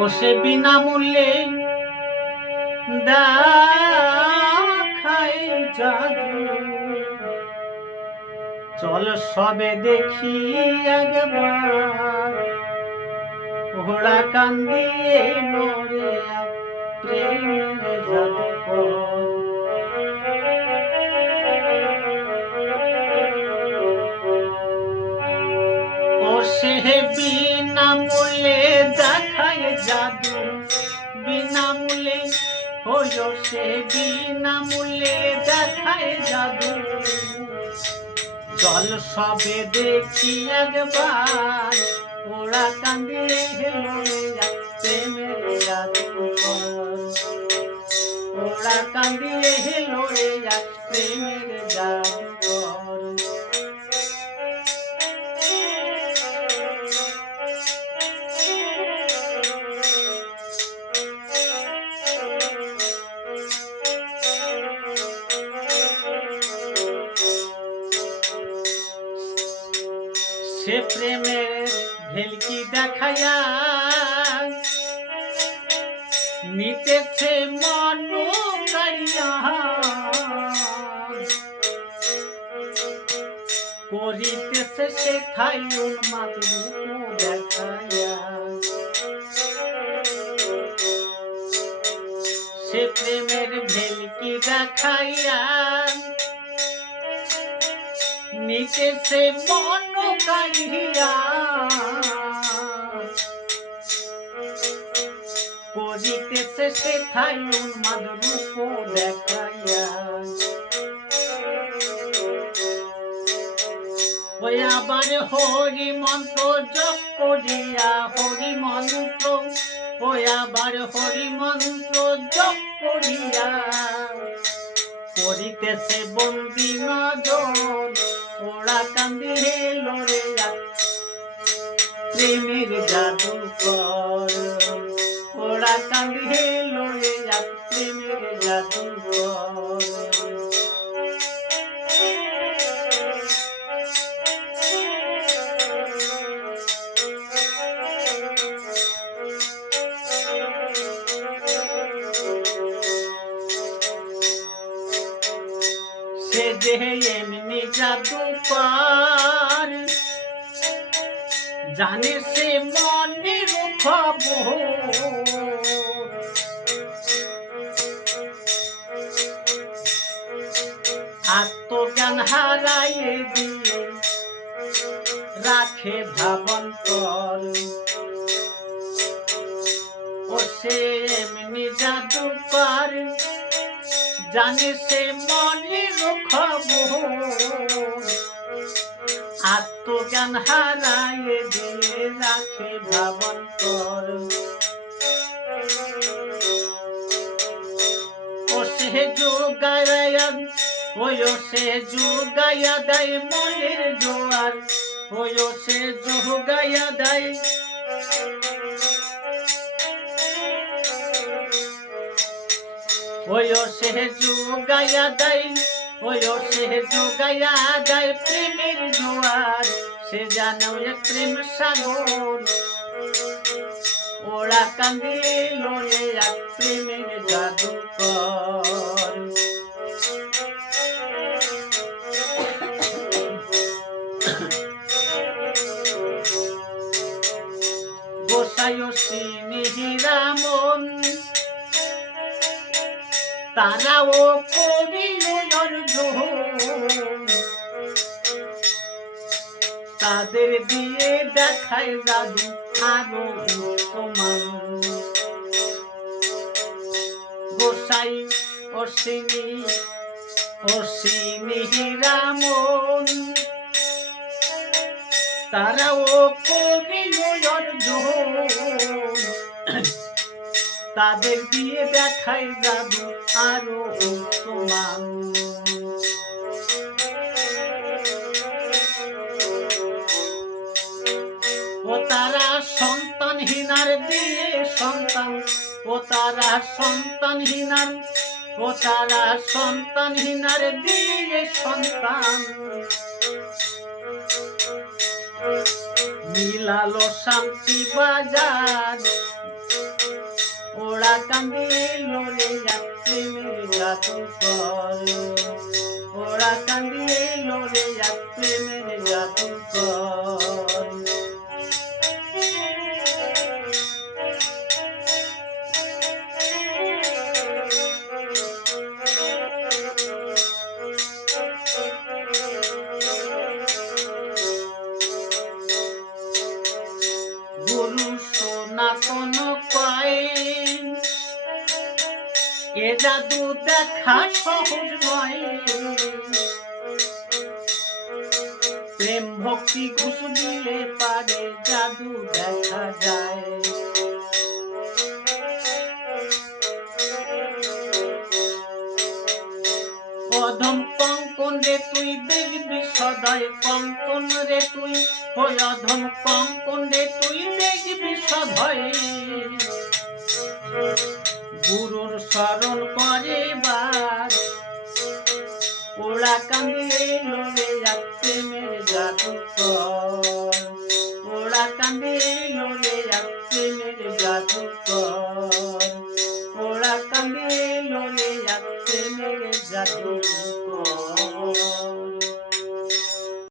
ও সে বিনামূল্যে দেখায় জাদু। চল সবে দেখি একবার, ঘোড়া কান্দিয়ে নরে প্রেমের জাদুকর। ও সে বিনামূল্যে দেখায় জাদু, বিনামূল্যে হইল সে বিনামূল্যে দেখায় জাদু। চল সবে দেখি একবার, ওরা কান্দিয়ে লড়ে যায় প্রেমের জাদুকর। ওরা কান্দিয়ে লড়ে যায় প্রেমের জাদুকর। সে প্রেমের ভেলকি দেখাইয়া নিতেছে মন কাড়িয়া, করিতেছে সে খাই উন্মাদ রূপ দেখাইয়া। সে প্রেমের ভেলকি দেখাইয়া নিতেছে মন কাড়িয়া, করিতেছে সে খাই উন্মাদ রূপ দেখাইয়া। ওই আবার হরি মন্ত্র জপ করিয়া, হরি মন্ত্র, ওই আবার হরি মন্ত্র জপ করিয়া করিতেছে বন্দি নজর। ওরা কান্দিয়ে লড়ে যায় প্রেমের জাদুকর। ওরা কান্দিয়ে লড়ে যায় প্রেমের জাদুকর। সে যে এমনি জাদুকর, জানে সে মনের খবর। আত্মজ্ঞান হারাইয়ে দিয়ে রাখে ভাবন্তর। ও সে এমনি জাদুকর, জানে সে মনের খবর। আত্মজ্ঞান হারাইয়ে দিয়ে রাখে ভাবন্তর। ও সে যোগায়া, ওই সে যোগায়া দেয় মনের জোয়ার। ওই সে যোগায়া দেয় ওই সে যোগায়া দেয়, ওই সে যোগায়া দেয় প্রেমের জোয়ার। সে জানো এক প্রেম সাগর। ওরা কান্দিয়ে লড়ে এক প্রেমের জাদুকর। গোসাই নিহিরামন তারাও করিল অর্জন। তাদের দিয়ে দেখায় জাদু আরো সমান। গোসাই নিহিরামন তারাও করিল অর্জন। তাদের দিয়ে দেখায় জাদু আরো সমান। ও তারা সন্তানহীনার দিয়ে সন্তান, ও তারা সন্তানহীনার, ও তারা সন্তানহীনার দিয়ে সন্তান। মিলালো শান্তি বাজার ওরা কান্দিল রে এক প্রেমের জাদুকর, ওরা কান্দিল রে এক প্রেমের জাদুকর। গুরু সনাতন কয় এ জাদু দেখা সহজ নয়, প্রেম ভক্তি ঘুষ দিলে পারে জাদু দেখা যায়। অধম কঙ্কন রে তুই দেখবি সদয়, কঙ্কন রে তুই ওই অধম কঙ্কন রে তুই দেখবি সদয়। গুরুর শরণ করে বার ওরা কান্দিল রে